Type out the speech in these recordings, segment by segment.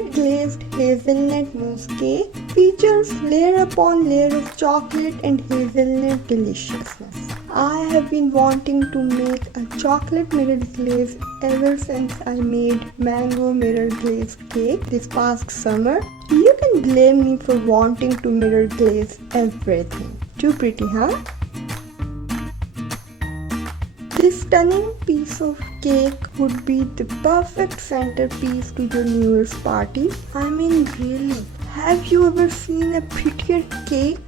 Homemade glazed hazelnut mousse cake features layer upon layer of chocolate and hazelnut deliciousness. I have been wanting to make a chocolate mirrored glaze ever since I made mango mirror glazed cake this past summer. You can blame me for wanting to mirror glaze everything. Too pretty, huh? This stunning piece of cake would be the perfect centerpiece to your New Year's party. I mean, really, have you ever seen a prettier cake?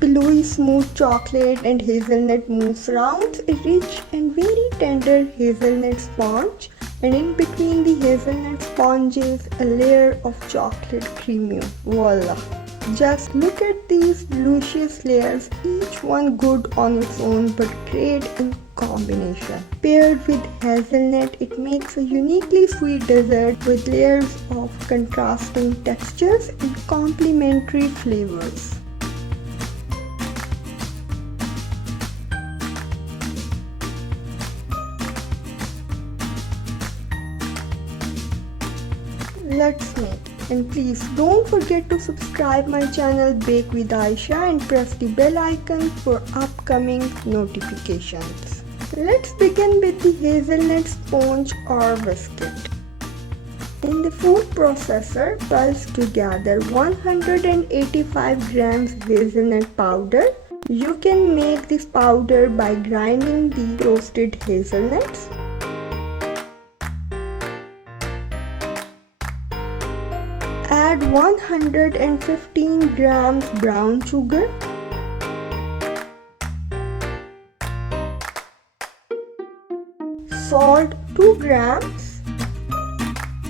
Pillowy smooth chocolate and hazelnut mousse surrounds a rich and very tender hazelnut sponge, and in between the hazelnut sponge is a layer of chocolate creameux. Voila! Just look at these luscious layers, each one good on its own but great in combination. Paired with hazelnut, it makes a uniquely sweet dessert with layers of contrasting textures and complementary flavors. Let's make. And please don't forget to subscribe my channel Bake with Aisha and press the bell icon for upcoming notifications. Let's begin with the hazelnut sponge or biscuit. In the food processor, pulse together 185 grams hazelnut powder. You can make this powder by grinding the roasted hazelnuts. Add 115 grams brown sugar, salt 2 grams,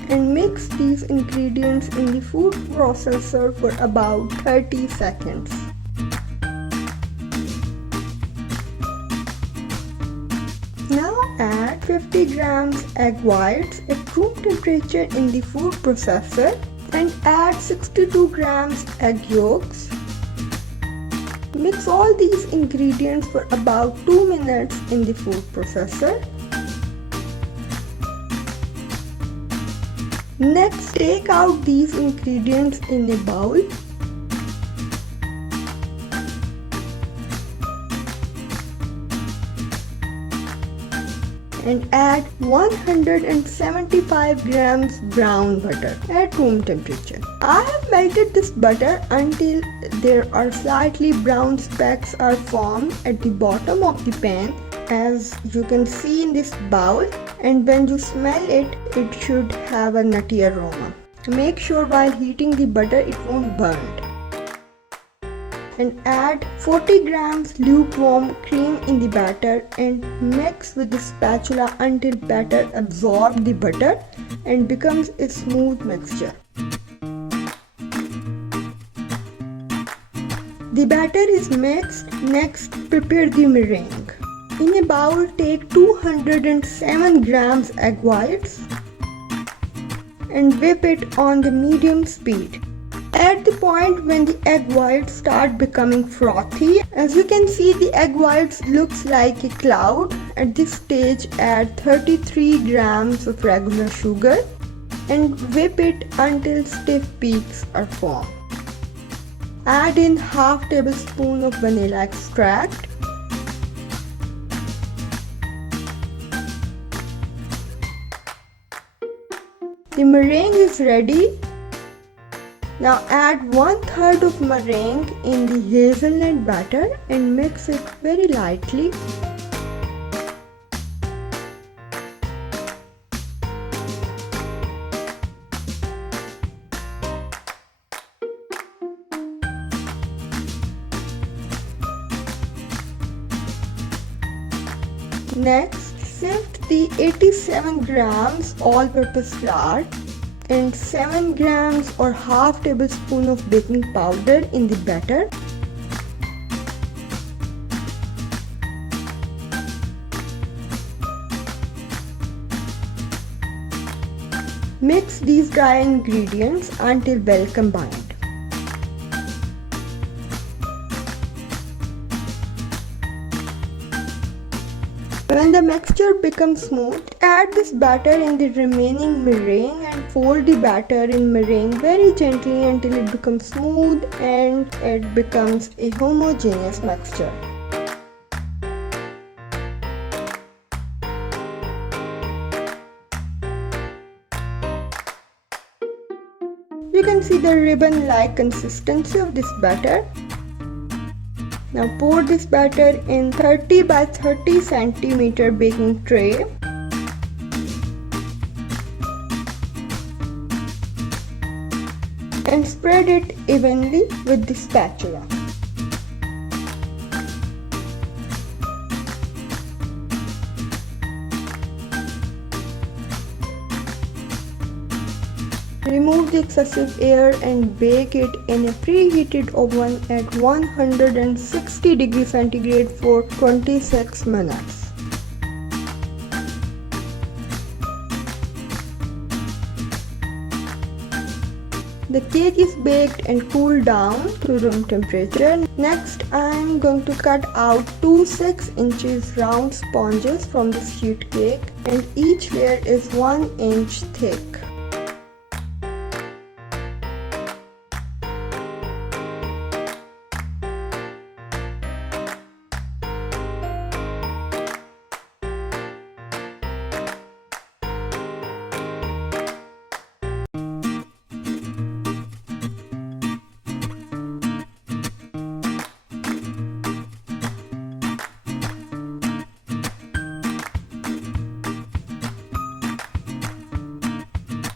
and mix these ingredients in the food processor for about 30 seconds. Now add 50 grams egg whites at room temperature in the food processor and add 62 grams egg yolks. Mix all these ingredients for about 2 minutes in the food processor. Next, take out these ingredients in a bowl. And add 175 grams brown butter at room temperature. I have melted this butter until there are slightly brown specks are formed at the bottom of the pan, as you can see in this bowl, and when you smell it, it should have a nutty aroma. Make sure while heating the butter it won't burn. And add 40 grams lukewarm cream in the batter and mix with the spatula until batter absorbs the butter and becomes a smooth mixture. The batter is mixed. Next, prepare the meringue. In a bowl, take 207 grams egg whites and whip it on the medium speed. At the point when the egg whites start becoming frothy, as you can see, the egg whites looks like a cloud. At this stage, add 33 grams of regular sugar and whip it until stiff peaks are formed. Add in half tablespoon of vanilla extract. The meringue is ready. Now add 1/3 of meringue in the hazelnut batter and mix it very lightly. Next, sift the 87 grams all-purpose flour and 7 grams or half tablespoon of baking powder in the batter. Mix these dry ingredients until well combined. When the mixture becomes smooth, add this batter in the remaining meringue and fold the batter in meringue very gently until it becomes smooth and it becomes a homogeneous mixture. You can see the ribbon-like consistency of this batter. Now pour this batter in 30 by 30 centimeter baking tray. And spread it evenly with the spatula. Remove the excessive air and bake it in a preheated oven at 160 degrees centigrade for 26 minutes. The cake is baked and cooled down to room temperature. Next, I am going to cut out two 6-inch round sponges from this sheet cake, and each layer is 1 inch thick.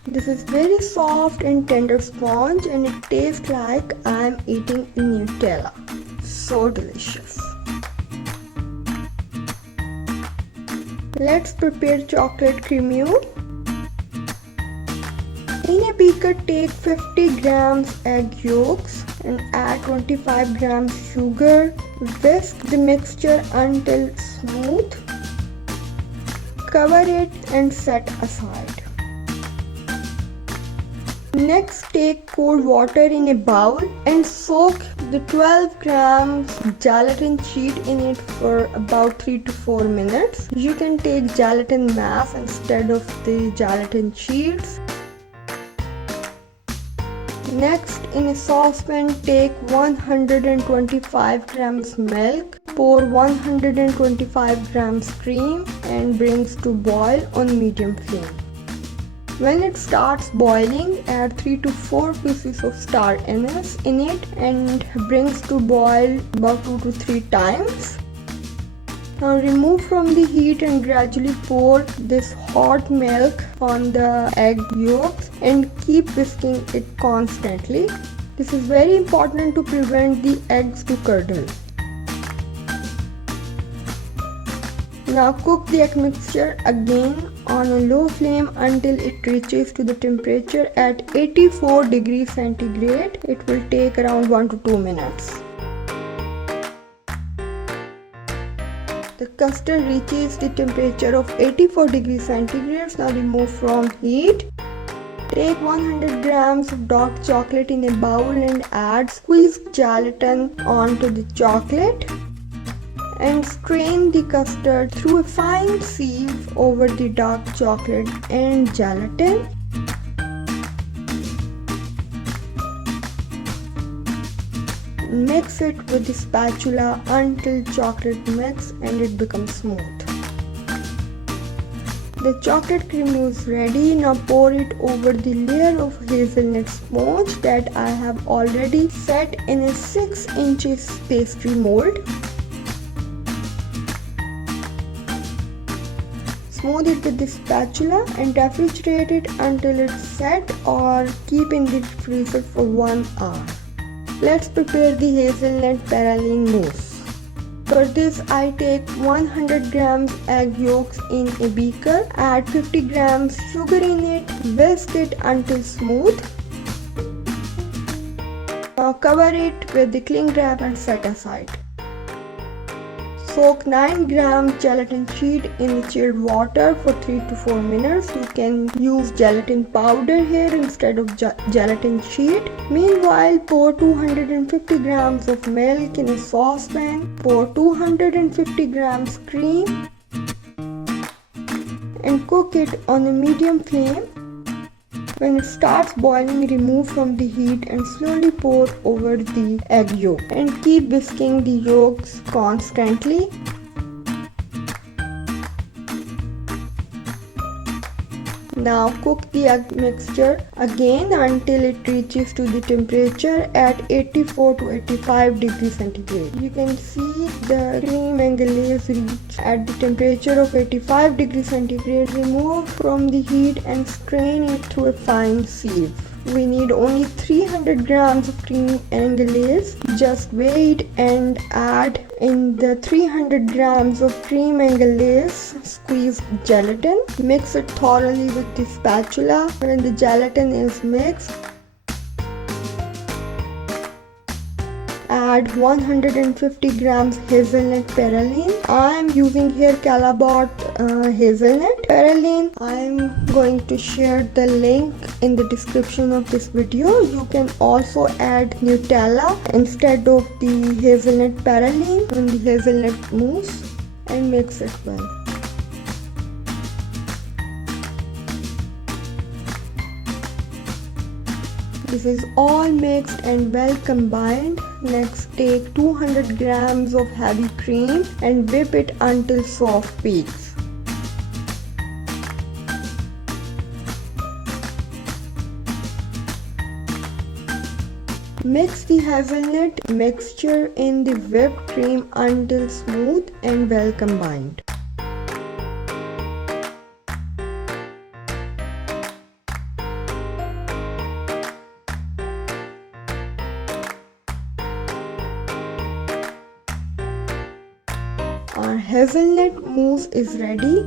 This is very soft and tender sponge and it tastes like I am eating Nutella. So delicious. Let's prepare chocolate creameux. In a beaker, take 50 grams egg yolks and add 25 grams sugar. Whisk the mixture until smooth. Cover it and set aside. Next, take cold water in a bowl and soak the 12 grams gelatin sheet in it for about 3 to 4 minutes. You can take gelatin mass instead of the gelatin sheets. Next, in a saucepan, take 125 grams milk, pour 125 grams cream and brings to boil on medium flame. When it starts boiling, add 3 to 4 pieces of star anise in it and brings to boil about 2 to 3 times. Now remove from the heat and gradually pour this hot milk on the egg yolks and keep whisking it constantly. This is very important to prevent the eggs to curdle. Now cook the egg mixture again on a low flame until it reaches to the temperature at 84 degrees centigrade. It will take around 1 to 2 minutes. The custard reaches the temperature of 84 degrees centigrade. Now remove from heat. Take 100 grams of dark chocolate in a bowl and add squeezed gelatin onto the chocolate. And strain the custard through a fine sieve over the dark chocolate and gelatin. Mix it with the spatula until chocolate mix and it becomes smooth. The chocolate creameux is ready. Now pour it over the layer of hazelnut sponge that I have already set in a 6-inch pastry mold. Smooth it with the spatula and refrigerate it until it's set or keep in the freezer for 1 hour. Let's prepare the hazelnut praline mousse. For this, I take 100 grams egg yolks in a beaker, add 50 grams sugar in it, whisk it until smooth. Now cover it with the cling wrap and set aside. Soak 9 grams gelatin sheet in chilled water for 3 to 4 minutes. You can use gelatin powder here instead of gelatin sheet. Meanwhile, pour 250 grams of milk in a saucepan. Pour 250 grams cream and cook it on a medium flame. When it starts boiling, remove from the heat and slowly pour over the egg yolk and keep whisking the yolks constantly. Now cook the egg mixture again until it reaches to the temperature at 84 to 85 degrees centigrade. You can see the cream and glaze reach at the temperature of 85 degrees centigrade. Remove from the heat and strain it through a fine sieve. We need only 300 grams of cream and glaze. Just weigh it and add in the 300 grams of cream and glaze squeezed gelatin. Mix it thoroughly with the spatula. When the gelatin is mixed, add 150 grams hazelnut praline. I am using here Calabot hazelnut praline. I am going to share the link in the description of this video. You can also add Nutella instead of the hazelnut praline and the hazelnut mousse and mix it well. This is all mixed and well combined. Next, take 200 grams of heavy cream and whip it until soft peaks. Mix the hazelnut mixture in the whipped cream until smooth and well combined. Our hazelnut mousse is ready.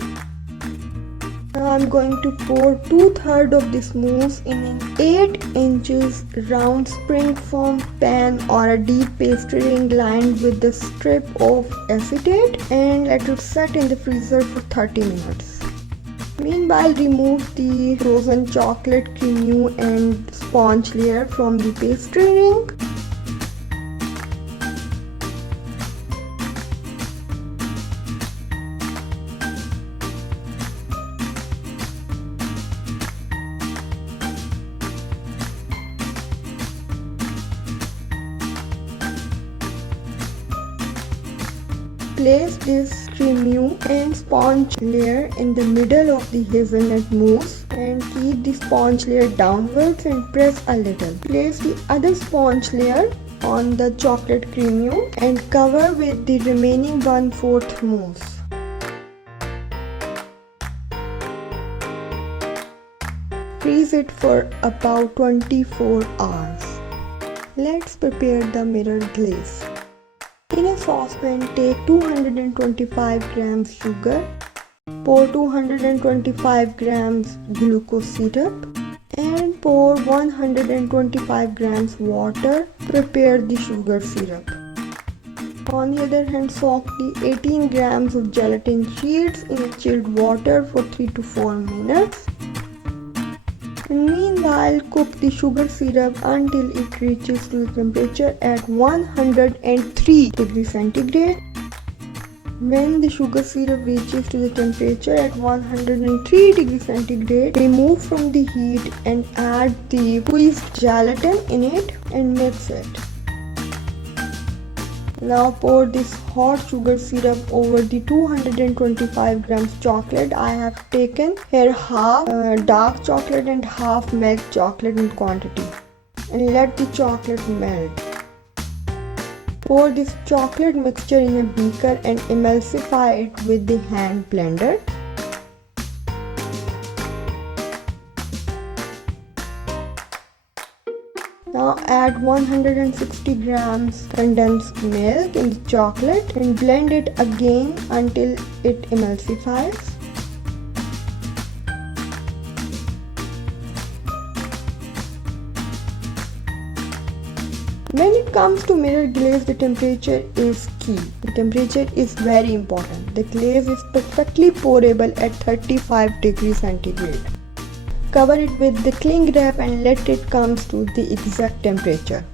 Now I'm going to pour 2/3 of this mousse in an 8 inches round spring form pan or a deep pastry ring lined with the strip of acetate and let it set in the freezer for 30 minutes. Meanwhile, remove the frozen chocolate creameux and sponge layer from the pastry ring. Place this creameux and sponge layer in the middle of the hazelnut mousse and keep the sponge layer downwards and press a little. Place the other sponge layer on the chocolate creameux and cover with the remaining 1/4 mousse. Freeze it for about 24 hours. Let's prepare the mirror glaze. In a saucepan, take 225 grams sugar, pour 225 grams glucose syrup and pour 125 grams water. Prepare the sugar syrup. On the other hand, soak the 18 grams of gelatin sheets in chilled water for 3 to 4 minutes. Meanwhile, cook the sugar syrup until it reaches to the temperature at 103 degrees centigrade. When the sugar syrup reaches to the temperature at 103 degrees centigrade, remove from the heat and add the squeezed gelatin in it and mix it. Now pour this hot sugar syrup over the 225 grams chocolate. I have taken here half dark chocolate and half milk chocolate in quantity and let the chocolate melt. Pour this chocolate mixture in a beaker and emulsify it with the hand blender. Now add 160 grams condensed milk in the chocolate and blend it again until it emulsifies. When it comes to mirror glaze, the temperature is key. The temperature is very important. The glaze is perfectly pourable at 35 degrees centigrade. Cover it with the cling wrap and let it come to the exact temperature.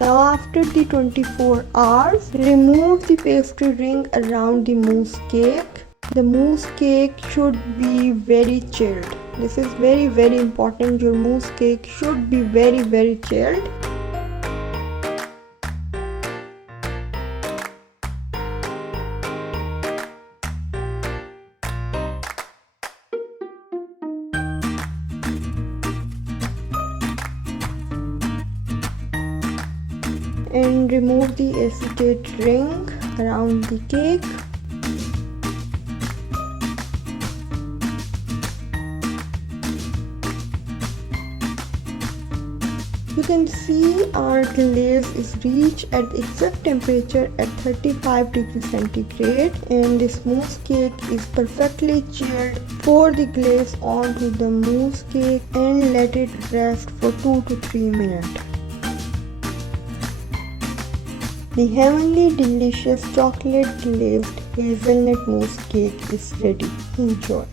Now after the 24 hours, remove the pastry ring around the mousse cake. The mousse cake should be very chilled. This is very important. Your mousse cake should be very chilled. And remove the acetate ring around the cake. You can see our glaze is reached at the exact temperature at 35 degrees centigrade, and this mousse cake is perfectly chilled. Pour the glaze onto the mousse cake and let it rest for 2 to 3 minutes. The heavenly delicious chocolate glazed hazelnut mousse cake is ready. Enjoy.